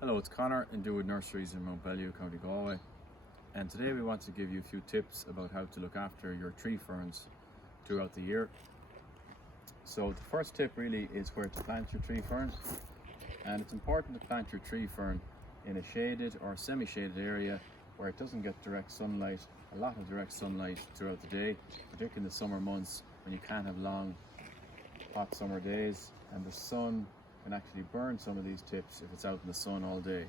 Hello, it's Connor in Dewood Nurseries in Mount Bellew, County Galway, and today we want to give you a few tips about how to look after your tree ferns throughout the year. So the first tip really is where to plant your tree fern, and it's important to plant your tree fern in a shaded or semi-shaded area where it doesn't get direct sunlight, a lot of direct sunlight throughout the day, particularly in the summer months when you can't have long hot summer days and the sun can actually burn some of these tips if it's out in the sun all day.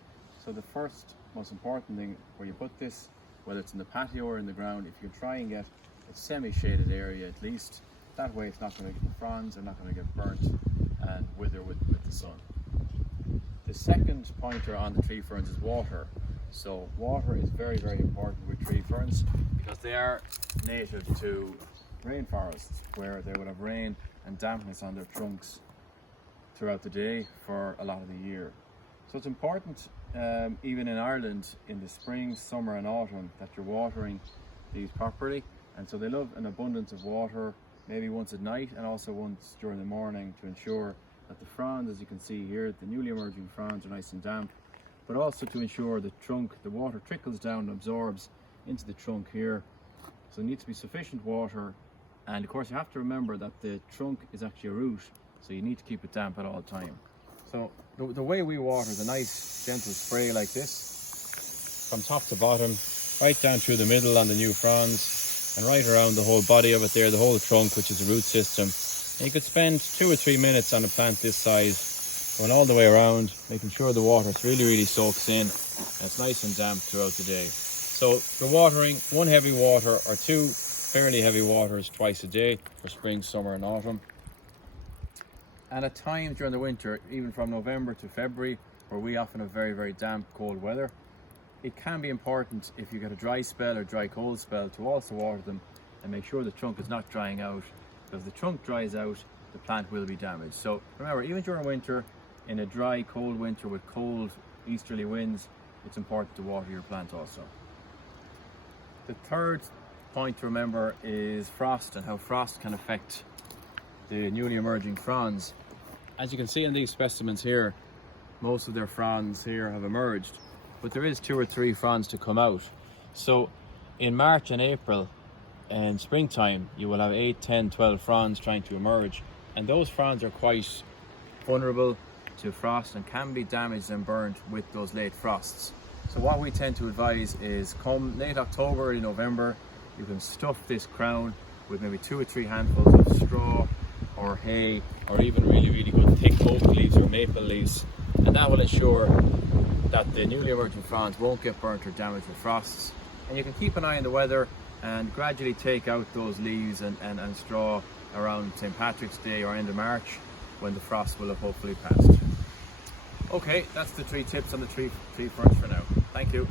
So the first most important thing where you put this, whether it's in the patio or in the ground, if you can try and get a semi-shaded area at least, that way it's not going to get the fronds, are not going to get burnt and wither with the sun. The second pointer on the tree ferns is water. So water is very, very important with tree ferns because they are native to rainforests where they would have rain and dampness on their trunks throughout the day for a lot of the year. So it's important, even in Ireland, in the spring, summer and autumn, that you're watering these properly. And so they love an abundance of water, maybe once at night and also once during the morning, to ensure that the fronds, as you can see here, the newly emerging fronds are nice and damp, but also to ensure the trunk, the water trickles down and absorbs into the trunk here. So there needs to be sufficient water, and of course you have to remember that the trunk is actually a root, so you need to keep it damp at all time. So the way we water is a nice gentle spray like this, from top to bottom, right down through the middle on the new fronds, and right around the whole body of it there, the whole trunk, which is a root system. And you could spend 2 or 3 minutes on a plant this size, going all the way around, making sure the water really soaks in, and it's nice and damp throughout the day. So you're watering 1 heavy water or 2 fairly heavy waters twice a day for spring, summer and autumn. And at times during the winter, even from November to February, where we often have very damp, cold weather, it can be important if you get a dry spell or dry cold spell to also water them and make sure the trunk is not drying out, because if the trunk dries out, the plant will be damaged. So remember, even during winter, in a dry, cold winter with cold easterly winds, it's important to water your plant also. The third point to remember is frost and how frost can affect the newly emerging fronds. As you can see in these specimens here, most of their fronds here have emerged, but there is 2 or 3 fronds to come out. So in March and April and springtime, you will have 8, 10, 12 fronds trying to emerge, and those fronds are quite vulnerable to frost and can be damaged and burnt with those late frosts. So what we tend to advise is, come late October, early November, you can stuff this crown with maybe 2 or 3 handfuls of straw or hay, or even really good thick oak leaves or maple leaves, and that will ensure that the newly emerging fronds won't get burnt or damaged with frosts. And you can keep an eye on the weather and gradually take out those leaves and straw around St. Patrick's Day or end of March, when the frost will have hopefully passed. Okay, that's the 3 tips on the tree ferns for now. Thank you.